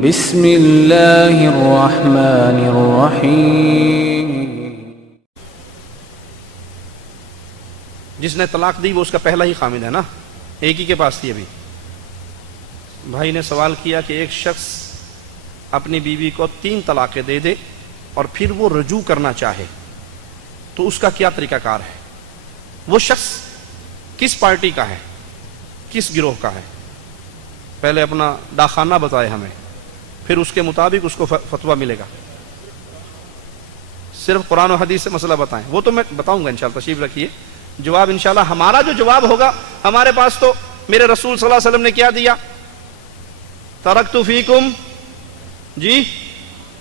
بسم اللہ الرحمن الرحیم۔ جس نے طلاق دی وہ اس کا پہلا ہی خامد ہے نا، ایک ہی کے پاس تھی۔ ابھی بھائی نے سوال کیا کہ ایک شخص اپنی بیوی کو 3 طلاقیں دے دے اور پھر وہ رجوع کرنا چاہے تو اس کا کیا طریقہ کار ہے؟ وہ شخص کس پارٹی کا ہے، کس گروہ کا ہے؟ پہلے اپنا داخانہ بتائے ہمیں، پھر اس کے مطابق اس کو فتویٰ ملے گا۔ صرف قرآن و حدیث سے مسئلہ بتائیں، وہ تو میں بتاؤں گا انشاءاللہ، تشریف رکھیے۔ جواب انشاءاللہ ہمارا جو جواب ہوگا، ہمارے پاس تو میرے رسول صلی اللہ علیہ وسلم نے کیا دیا؟ ترکت فیکم جی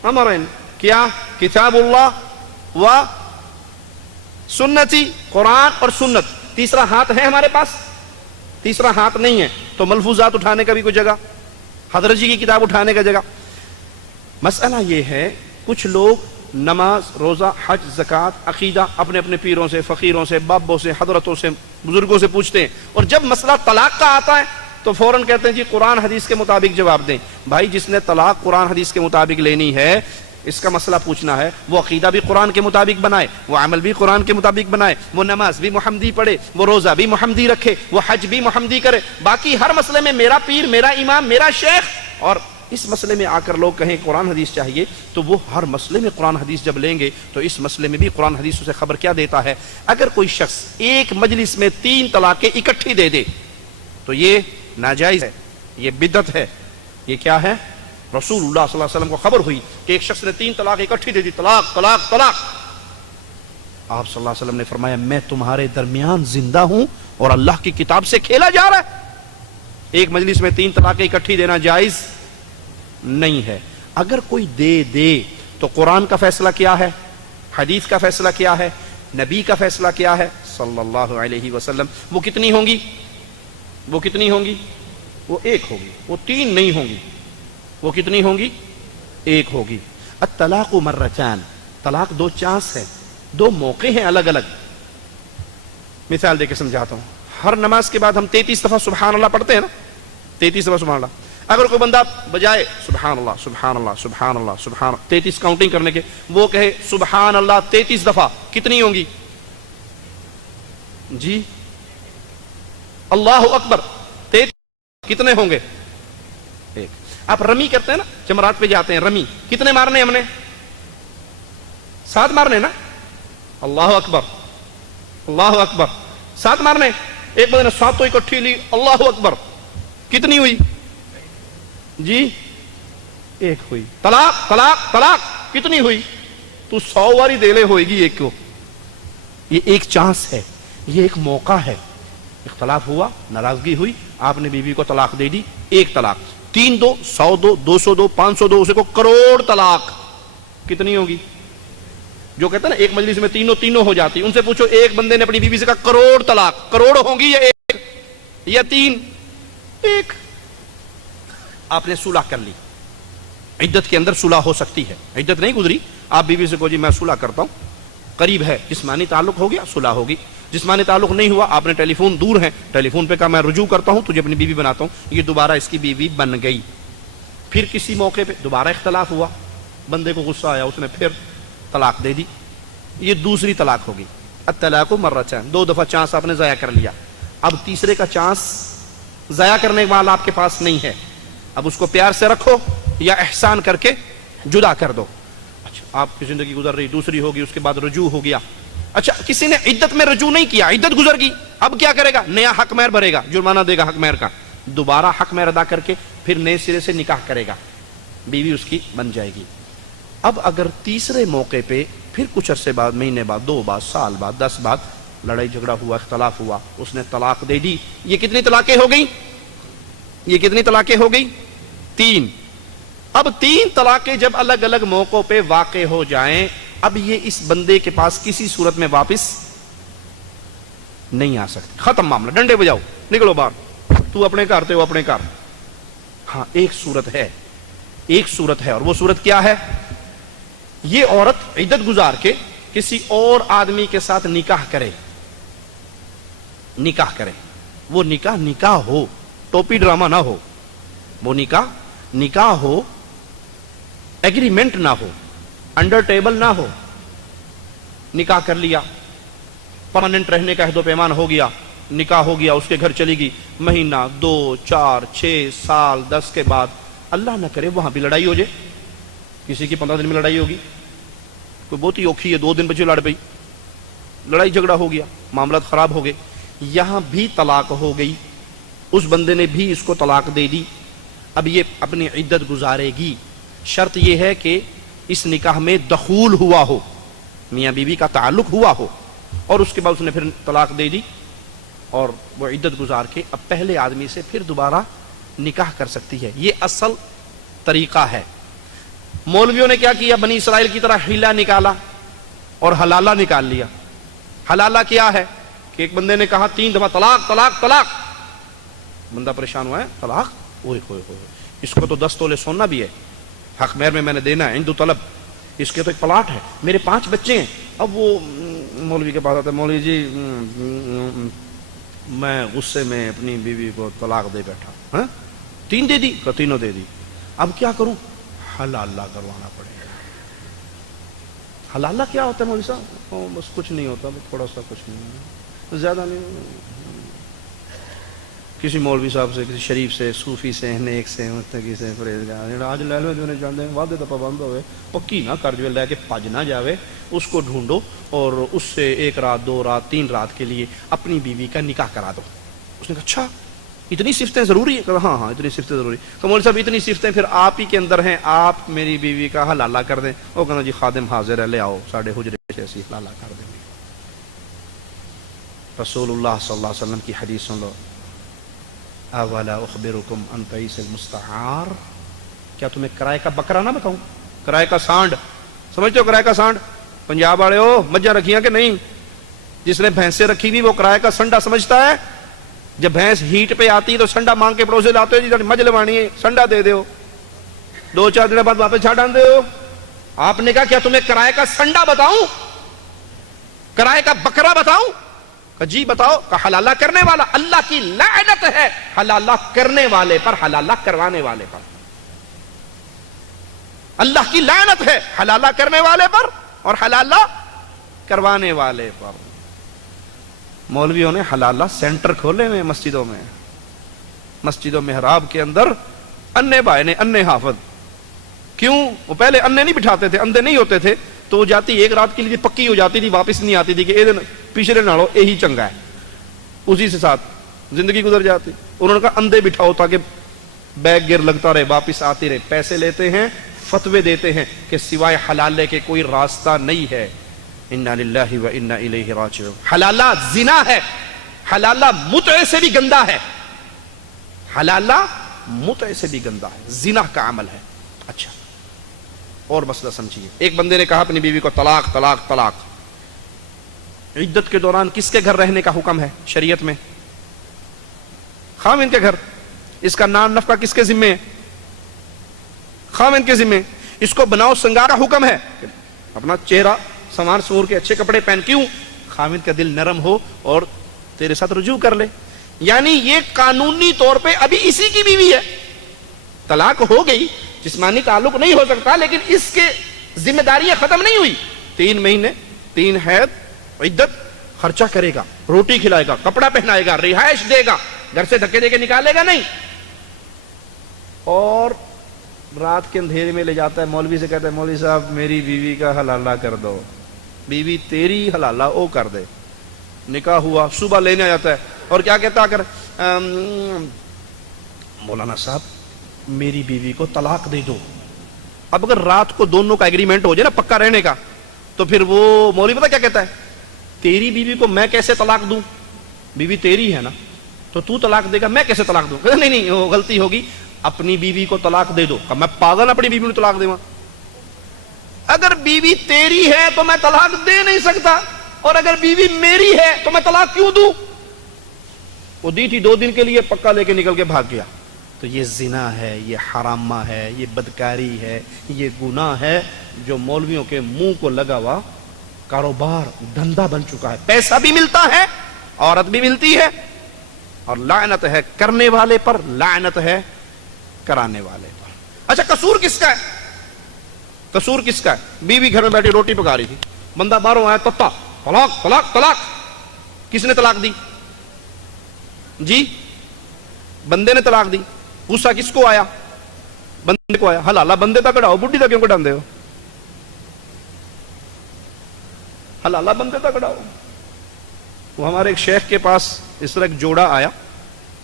امرین، کیا؟ کتاب اللہ و سنتی، قرآن اور سنت۔ تیسرا ہاتھ ہے ہمارے پاس؟ تیسرا ہاتھ نہیں ہے، تو ملفوظات اٹھانے کا بھی کوئی جگہ، حضرت جی کی کتاب اٹھانے کا جگہ۔ مسئلہ یہ ہے، کچھ لوگ نماز، روزہ، حج، زکوٰۃ، عقیدہ اپنے اپنے پیروں سے، فقیروں سے، بابوں سے، حضرتوں سے، بزرگوں سے پوچھتے ہیں، اور جب مسئلہ طلاق کا آتا ہے تو فوراً کہتے ہیں جی قرآن حدیث کے مطابق جواب دیں۔ بھائی جس نے طلاق قرآن حدیث کے مطابق لینی ہے، اس کا مسئلہ پوچھنا ہے، وہ عقیدہ بھی قرآن کے مطابق بنائے، وہ عمل بھی قرآن کے مطابق بنائے، وہ نماز بھی محمدی پڑھے، وہ روزہ بھی محمدی رکھے، وہ حج بھی محمدی کرے۔ باقی ہر مسئلے میں میرا پیر، میرا امام، میرا شیخ، اور اس مسئلے میں آ کر لوگ کہیں قرآن حدیث چاہیے، تو وہ ہر مسئلے میں قرآن حدیث جب لیں گے تو اس مسئلے میں بھی قرآن حدیث اسے خبر کیا دیتا ہے؟ اگر کوئی شخص ایک مجلس میں 3 طلاقیں اکٹھی دے دے تو یہ ناجائز ہے، یہ بدعت ہے۔ یہ کیا ہے؟ رسول اللہ صلی اللہ علیہ وسلم کو خبر ہوئی کہ ایک شخص نے 3 طلاق اکٹھی دے دی، طلاق طلاق طلاق۔ آپ صلی اللہ علیہ وسلم نے فرمایا میں تمہارے درمیان زندہ ہوں اور اللہ کی کتاب سے کھیلا جا رہا ہے۔ ایک مجلس میں 3 طلاقیں اکٹھی دینا جائز نہیں ہے۔ اگر کوئی دے تو قرآن کا فیصلہ کیا ہے، حدیث کا فیصلہ کیا ہے، نبی کا فیصلہ کیا ہے صلی اللہ علیہ وسلم؟ وہ کتنی ہوں گی؟ وہ کتنی ہوں گی؟ وہ 1 ہوگی، وہ 3 نہیں ہوں گی۔ وہ کتنی ہوں گی؟ 1 ہوگی۔ الطلاق مرتان، طلاق 2 چانس ہے، 2 موقع ہیں الگ الگ۔ مثال دے کے سمجھاتا ہوں۔ ہر نماز کے بعد ہم 33 دفعہ سبحان اللہ پڑھتے ہیں نا، 33 دفعہ سبحان اللہ۔ اگر کوئی بندہ بجائے سبحان اللہ سبحان اللہ سبحان اللہ سبحان اللہ 33 کاؤنٹنگ کرنے کے، وہ کہے سبحان اللہ 33 دفعہ، کتنی ہوں گی؟ جی اللہ اکبر 33، کتنے ہوں گے؟ 1۔ آپ رمی کرتے ہیں نا، جمرات پہ جاتے ہیں، رمی کتنے مارنے ہم نے؟ 7 مارنے نا۔ اللہ اکبر اللہ اکبر 7 مارنے۔ ایک بندے نے 7 اکٹھی لی، اللہ اکبر، کتنی ہوئی؟ جی 1 ہوئی۔ طلاق طلاق طلاق کتنی ہوئی؟ تو 100 واری دے لے ہوئے گی 1 کو۔ یہ ایک چانس ہے، یہ ایک موقع ہے۔ اختلاف ہوا، ناراضگی ہوئی، آپ نے بیوی کو طلاق دے دی، 1 طلاق۔ 3 دو، 100 دو، 200 دو، 500 دو، اسے کو کروڑ طلاق، کتنی ہوگی؟ جو کہتے ہیں نا ایک مجلس میں تینوں ہو جاتی، ان سے پوچھو ایک بندے نے اپنی بیوی سے کہا کروڑ طلاق، کروڑ ہوں گی یا 1 یا 3؟ 1۔ آپ نے صلح کر لی، عدت کے اندر صلح ہو سکتی ہے، عدت نہیں گزری، آپ بیوی سے کہو جی میں صلح کرتا ہوں، قریب ہے، جسمانی تعلق ہو گیا، صلح ہوگی۔ جسمانی تعلق نہیں ہوا، آپ نے ٹیلی فون، دور ہیں، ٹیلی فون پہ کہا میں رجوع کرتا ہوں، تجھے اپنی بیوی بناتا ہوں، یہ دوبارہ اس کی بیوی بن گئی۔ پھر کسی موقع پہ دوبارہ اختلاف ہوا، بندے کو غصہ آیا، اس نے پھر طلاق دے دی، یہ دوسری طلاق ہوگی۔ الطلاق مرتان، 2 دفعہ چانس آپ نے ضائع کر لیا، اب تیسرے کا چانس ضائع کرنے والا آپ کے پاس نہیں ہے، اب اس کو پیار سے رکھو یا احسان کر کے جدا کر دو۔ اچھا آپ کی زندگی گزر رہی، دوسری ہوگی، اس کے بعد رجوع ہو گیا۔ اچھا کسی نے عدت میں رجوع نہیں کیا، عدت گزر گئی، اب کیا کرے گا؟ نیا حق مہر بھرے گا، جرمانہ دے گا حق مہر کا، دوبارہ حق مہر ادا کر کے پھر نئے سرے سے نکاح کرے گا، بیوی اس کی بن جائے گی۔ اب اگر تیسرے موقع پہ پھر کچھ عرصے بعد، مہینے بعد، 2 بعد، سال بعد، 10 بعد لڑائی جھگڑا ہوا، اختلاف ہوا، اس نے طلاق دے دی، یہ کتنی طلاقیں ہو گئی؟ یہ کتنی طلاقیں ہو گئی؟ 3۔ اب 3 طلاقیں جب الگ الگ موقعوں پہ واقع ہو جائیں، اب یہ اس بندے کے پاس کسی صورت میں واپس نہیں آ سکتی، ختم معاملہ، ڈنڈے بجاؤ، نکلو باہر، تو اپنے گھر تے ہو اپنے گھر۔ ہاں ایک صورت ہے، ایک صورت ہے، اور وہ صورت کیا ہے؟ یہ عورت عدت گزار کے کسی اور آدمی کے ساتھ نکاح کرے، نکاح کرے، وہ نکاح ہو، ٹوپی ڈرامہ نہ ہو، وہ نکاح ہو، एग्रीमेंट ना हो, अंडर टेबल ना हो, निकाह कर लिया, परमानेंट रहने का अहद पैमान हो गया, निकाह हो गया, उसके घर चली गई, महीना 2 4 6 साल 10 के बाद अल्लाह ना करे वहां भी लड़ाई हो जाए। किसी की 15 दिन में लड़ाई होगी, कोई बहुत ही औखी है, 2 दिन बच्चे लड़ पई, लड़ाई झगड़ा हो गया, मामला खराब हो गए, यहां भी तलाक हो गई, उस बंदे ने भी इसको तलाक दे दी। अब ये अपनी इद्दत गुजारेगी। शर्त यह है कि इस निकाह में दखूल हुआ हो, मियाँ बीवी का ताल्लुक हुआ हो, और उसके बाद उसने फिर तलाक दे दी और वो इद्दत गुजार के अब पहले आदमी से फिर दोबारा निकाह कर सकती है। ये असल तरीका है। मौलवियों ने क्या किया, बनी इसराइल की तरह हिला निकाला और हलाला निकाल लिया। हलाला क्या है कि एक बंदे ने कहा 3 दफा तलाक तलाक तलाक, बंदा परेशान हुआ है, तलाक, ओए होए होए, इसको तो 10 तोले सोना भी है, हक मेहर में मैंने देना है, हिंदू तलब, इसके तो एक प्लाट है, मेरे 5 बच्चे हैं। अब वो मौलवी के पास आता है, मौलवी जी मैं गुस्से में अपनी बीवी को तलाक दे बैठा, हाँ 3 दे दी, तीनों दे दी, अब क्या करूं, हलाला करवाना पड़ेगा। हलाला क्या होता है मौलवी साहब? बस कुछ नहीं होता, थोड़ा सा, कुछ नहीं, ज्यादा नहीं। किसी मौलवी साहब से, किसी शरीफ से, सूफी से, नेक से, मुत्तकी से, परहेज़गार, आज ले लो जो चाहते हैं, वादे तो पाबंद होवे, पक्की ना कर जो लेके भज ना जावे, उसको ढूंढो और उससे 1 रात 2 रात 3 रात के लिए अपनी बीवी का निकाह करा दो। उसने कहा अच्छा इतनी सिफ्तें जरूरी है? कहा हाँ हाँ इतनी सिफ्तें जरूरी। तो मौलवी साहब इतनी सिफ्तें फिर आप ही के अंदर हैं, आप मेरी बीवी का हलाला कर दें। वो कहना जी खादिम हाजिर है, ले आओ, साढ़े हुजरे से ऐसी हलाला कर देंगे। रसूलुल्लाह सल्लल्लाहु अलैहि वसल्लम की हदीस सुन लो, अवला उखबिरुकुम अन तईसिल मुस्तआर, क्या तुम्हें किराए का बकरा ना बताऊं? किराए का सांड, समझते हो किराए का सांड? पंजाब वाले हो, मज्जा रखियां कि नहीं? जिसने भैंसे रखी हुई वो किराए का संडा समझता है। जब भैंस हीट पे आती है तो संडा मांग के पड़ोसे लाते हो, जी मज लवानी है, संडा दे दो, 2-4 दिन बाद वापस छाड़ दे हो। आपने कहा क्या तुम्हें किराए का संडा बताऊं, किराए का बकरा बताऊं? जी बताओ। का हलाला करने वाला, अल्लाह की लानत है हलाला करने वाले पर, हलाला करवाने वाले पर। अल्लाह की लानत है हलाला करने वाले पर और हलाला करवाने वाले पर। मौलवियों ने हलाला सेंटर खोले हुए मस्जिदों में, मस्जिदों मेहराब के अंदर अन्ने भाई ने, अन्ने हाफिज। क्यों? वो पहले अन्ने नहीं बिठाते थे, अंधे नहीं होते थे, तो वो जाती 1 रात के लिए पक्की हो जाती थी, वापस नहीं आती थी कि दिन पिछले नालों यही चंगा है, उसी से साथ जिंदगी गुजर जाती। उन्होंने कहा अंधे बिठाओ ताकि बैग गिर लगता रहे, वापिस आती रहे। पैसे लेते हैं, फतवे देते हैं कि सिवाय हलाले के कोई रास्ता नहीं है। इन्ना लिल्लाहि व इन्ना इलैहि राजिऊन। हलाला जिना है, हलाला मुतअ से भी गंदा है, हलाला मुतअ से भी गंदा है, जिना का अमल है। अच्छा और मसला समझिए, एक बंदे ने कहा अपनी बीवी को तलाक तलाक तलाक। इद्दत के दौरान किसके घर रहने का हुक्म है शरीयत में? खाविन के घर। इसका नाम नफका किसके जिम्मे है? खाविन के जिम्मे। इसको बनाओ संगार का हुक्म है, अपना चेहरा संवार सूर के अच्छे कपड़े पहन। क्यों? खाविन का दिल नरम हो और तेरे साथ रुजू कर ले। यानी ये कानूनी तौर पे अभी इसी की बीवी है, तलाक हो गई, जिस्मानी ताल्लुक नहीं हो सकता, लेकिन इसके जिम्मेदारियां खत्म नहीं हुई। 3 महीने 3 हैद इद्दत, खर्चा करेगा, रोटी खिलाएगा, कपड़ा पहनाएगा, रिहाइश देगा, घर से धक्के देके निकालेगा नहीं। और रात के अंधेरे में ले जाता है, मौलवी से कहता है मौलवी साहब मेरी बीवी का हलाला कर दो। बीवी तेरी हलाला वो कर दे। निकाह हुआ, सुबह लेने आ जाता है और क्या कहता अगर मौलाना साहब मेरी बीवी को तलाक दे दो। अब अगर रात को दोनों का एग्रीमेंट हो जाए ना पक्का रहने का, तो फिर वो मौलवी पता क्या कहता है, तेरी बीवी को मैं कैसे तलाक दूं, बीवी तेरी है ना, तो तू तलाक देगा, मैं कैसे तलाक दूं? नहीं नहीं वो गलती होगी, अपनी बीवी को तलाक दे दो। मैं पागल अपनी बीवी को तलाक देवा? अगर बीवी तेरी है तो मैं तलाक दे नहीं सकता, और अगर बीवी मेरी है तो मैं तलाक क्यों दूं? वो दी थी 2 दिन के लिए, पक्का लेके निकल के भाग गया। तो ये जिना है, ये हरामा है, ये बदकारी है, ये गुनाह है जो मौलवियों के मुंह को लगा हुआ कारोबार, धंधा बन चुका है। पैसा भी मिलता है, औरत भी मिलती है, और लानत है करने वाले पर, लानत है कराने वाले पर। अच्छा कसूर किसका है? कसूर किसका है? बीवी घर में बैठी रोटी पका रही थी, बंदा बाहरों आया, तत्ता तलाक तलाक तलाक। किसने तलाक दी जी? बंदे ने तलाक दी। गुस्सा किसको आया? बंदे को आया। हलाला बंदे तक कढ़ाओ, बुढ़ी तक क्यों कढ़ाते हो? हलाला बंदे तक कढ़ाओ। वो हमारे एक शेख के पास इस तरह एक जोड़ा आया,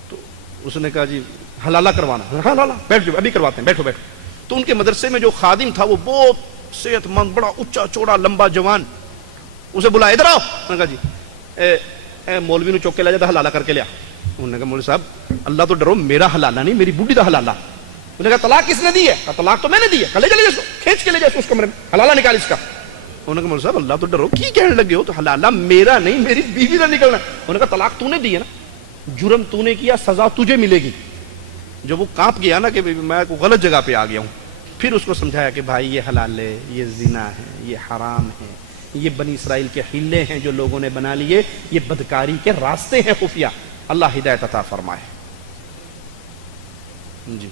तो उसने कहा जी हलाला करवाना। हलाला, बैठ जाओ, अभी करवाते हैं, बैठो बैठो। तो उनके मदरसे में जो खादिम था वो बहुत सेहतमंद, बड़ा ऊंचा चौड़ा लंबा जवान, उसे बुलाया, इधर आओ। उन्होंने कहा जी मौलवी ने चौक के ला जाता, हलाला करके लिया। उन्होंने कहा मौलवी साहब अल्लाह तो डरो, मेरा हलाला नहीं, मेरी बुढ़ी का हलाला। उन्होंने कहा तलाक किसने दी है? कहा तलाक तो मैंने दी है। कहा ले चले इसको, खींच के ले जाए उस कमरे में, हलाला निकाल इसका। उन्होंने कहा मौलवी साहब अल्लाह तो डरो, की कहने लगे हो? तो हलाला मेरा नहीं, मेरी बीवी का निकलना। उन्होंने कहा तलाक तूने दी है ना, जुर्म तूने किया, सजा तुझे मिलेगी। जब वो कांप गया ना कि मैं को गलत जगह पे आ गया हूं, फिर उसको समझाया कि भाई ये हलाल है, ये जिना है, ये हराम है, ये बनी इसराइल के हिल्ले हैं जो लोगों ने बना लिए, ये बदकारी के रास्ते हैं खुफिया। अल्लाह हिदायत अता फरमाए जी।